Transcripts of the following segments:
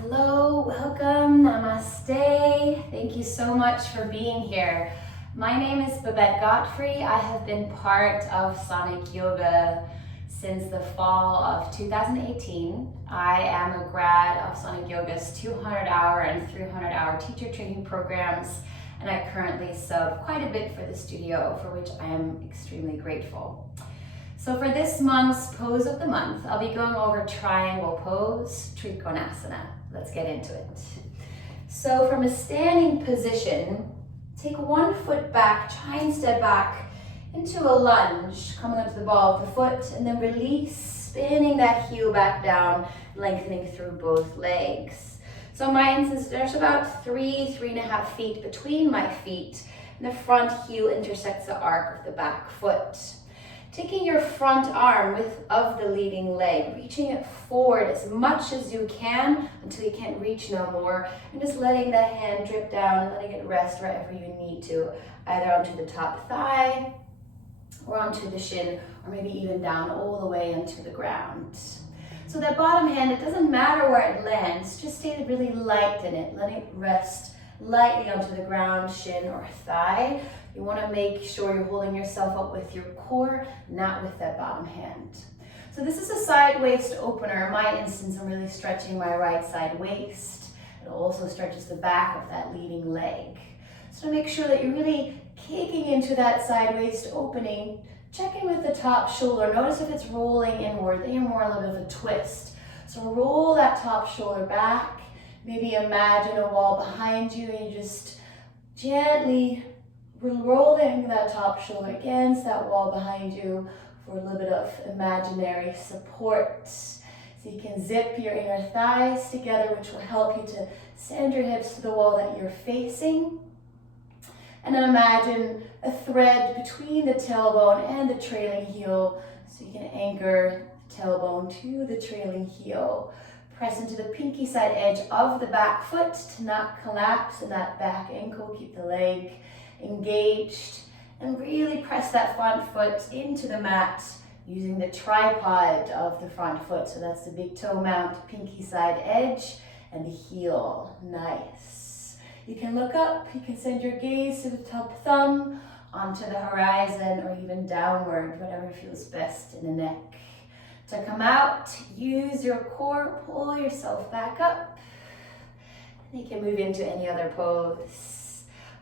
Hello, welcome, namaste. Thank you so much for being here. My name is Babette Godefroy. I have been part of Sonic Yoga since the fall of 2018. I am a grad of Sonic Yoga's 200-hour and 300-hour teacher training programs, and I currently sub quite a bit for the studio, for which I am extremely grateful. So for this month's pose of the month, I'll be going over triangle pose, Trikonasana. Let's get into it. So from a standing position, take one foot back, try and step back into a lunge, coming up to the ball of the foot, and then release, spinning that heel back down, lengthening through both legs. So in my instance, there's about 3.5 feet between my feet, and the front heel intersects the arc of the back foot. Taking your front arm of the leading leg, reaching it forward as much as you can until you can't reach no more, and just letting the hand drip down and letting it rest wherever you need to, either onto the top thigh or onto the shin, or maybe even down all the way onto the ground. So that bottom hand, it doesn't matter where it lands, just stay really light in it, letting it rest lightly onto the ground, shin or thigh. You want to make sure you're holding yourself up with your core, not with that bottom hand. So this is a side waist opener. In my instance, I'm really stretching my right side waist. It also stretches the back of that leading leg. So to make sure that you're really kicking into that side waist opening, check in with the top shoulder. Notice if it's rolling inward, then you're more a little bit of a twist. So roll that top shoulder back. Maybe imagine a wall behind you and you just gently rolling that top shoulder against that wall behind you for a little bit of imaginary support. So you can zip your inner thighs together, which will help you to send your hips to the wall that you're facing. And then imagine a thread between the tailbone and the trailing heel, so you can anchor the tailbone to the trailing heel. Press into the pinky side edge of the back foot to not collapse in that back ankle. Keep the leg engaged and really press that front foot into the mat using the tripod of the front foot. So that's the big toe mount, pinky side edge, and the heel. Nice. You can look up, you can send your gaze to the top thumb, onto the horizon, or even downward, whatever feels best in the neck. To come out, use your core, pull yourself back up. And you can move into any other pose.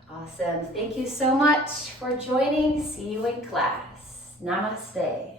Awesome. Thank you so much for joining. See you in class. Namaste.